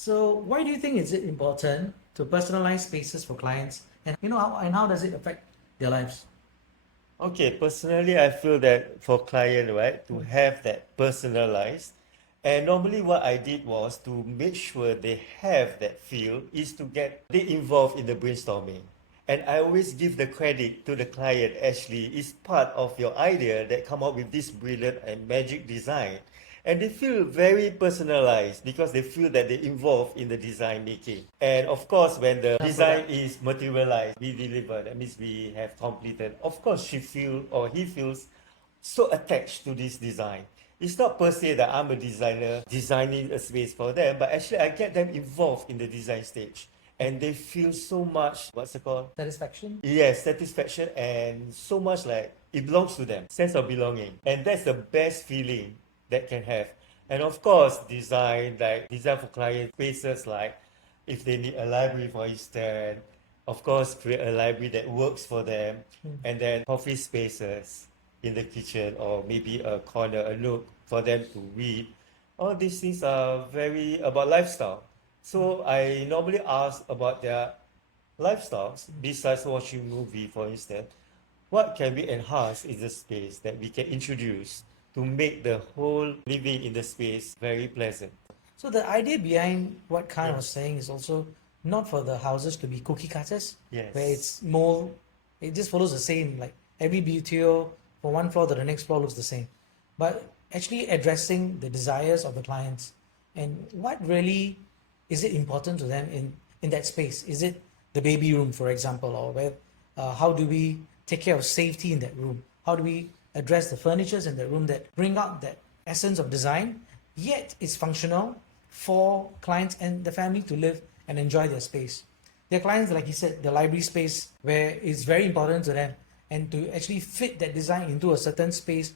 So why do you think is it important to personalize spaces for clients, and how does it affect their lives? Okay, personally, I feel that for client, right, to have that personalized, and normally what I did was to make sure they have that feel is to get they involved in the brainstorming. And I always give the credit to the client. Actually, it's part of your idea that come up with this brilliant and magic design. And they feel very personalized because they feel that they're involved in the design making. And of course, when the design is materialized, we deliver, that means we have completed. Of course, she feel or he feels so attached to this design. It's not per se that I'm a designer designing a space for them, but actually I get them involved in the design stage. And they feel so much, what's it called? Satisfaction? Yes, satisfaction and so much like it belongs to them, sense of belonging. And that's the best feeling that can have. And of course, design for client spaces like if they need a library for instance, of course, create a library that works for them. And then coffee spaces in the kitchen or maybe a corner, a nook for them to read. All these things are very about lifestyle. So I normally ask about their lifestyles besides watching movie, for instance. What can we enhance in the space that we can introduce to make the whole living in the space very pleasant? So the idea behind what Khan was Yes. saying is also not for the houses to be cookie cutters, Yes. where it's more, it just follows the same, like every BTO from one floor to the next floor looks the same, but actually addressing the desires of the clients and what really is it important to them in that space. Is it the baby room, for example, or where how do we take care of safety in that room? How do we address the furnitures in that room that bring out that essence of design, yet it's functional for clients and the family to live and enjoy their space. Their clients, like you said, the library space where it's very important to them, and to actually fit that design into a certain space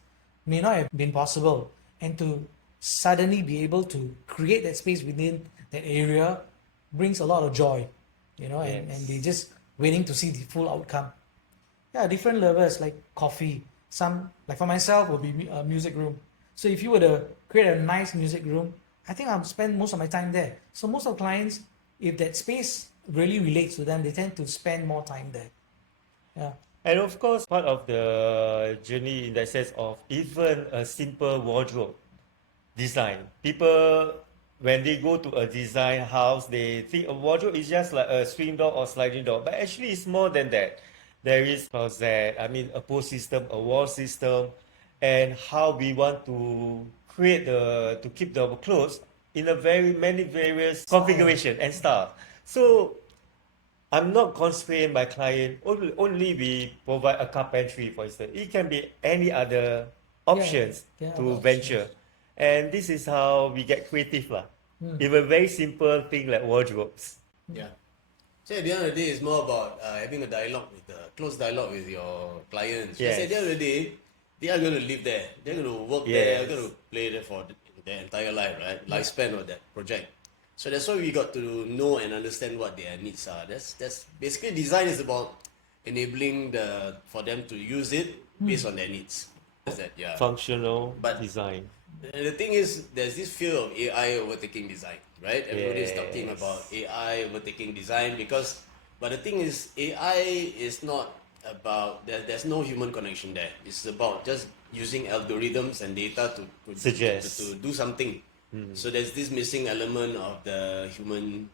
may not have been possible, and to suddenly be able to create that space within that area brings a lot of joy, and they just waiting to see the full outcome. Yeah, different levels like coffee. Some, like for myself, will be a music room. So if you were to create a nice music room, I think I'll spend most of my time there. So most of clients, if that space really relates to them, they tend to spend more time there. Yeah. And of course, part of the journey in that sense of even a simple wardrobe design. People, when they go to a design house, they think a wardrobe is just like a swing door or sliding door. But actually, it's more than that. There is closet, a pose system, a wall system, and how we want to to keep the clothes in a very many various configuration and style. So I'm not constrained by client. Only we provide a carpentry, for instance. It can be any other options Yeah, other to options. venture. And this is how we get creative lah. Even very simple thing like wardrobes. Yeah. So at the end of the day, it's more about having a dialogue with close dialogue with your clients. Because at the end of the day, they are going to live there. They're going to work there. They're going to play there for their entire life, right? Lifespan of that project. So that's why we got to know and understand what their needs are. That's basically design is about enabling for them to use it based on their needs. That's that, yeah. Functional But- design. The thing is, there's this fear of AI overtaking design, right? Everybody is talking Yes. about AI overtaking design but the thing is, AI is not about, there's no human connection there. It's about just using algorithms and data to Suggest. to do something. So there's this missing element of the human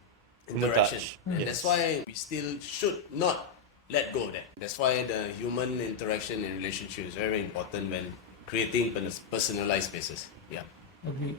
Human interaction. touch. And Yes. that's why we still should not let go of that. That's why the human interaction and relationship is very important when creating personalized spaces. Yeah. Agreed.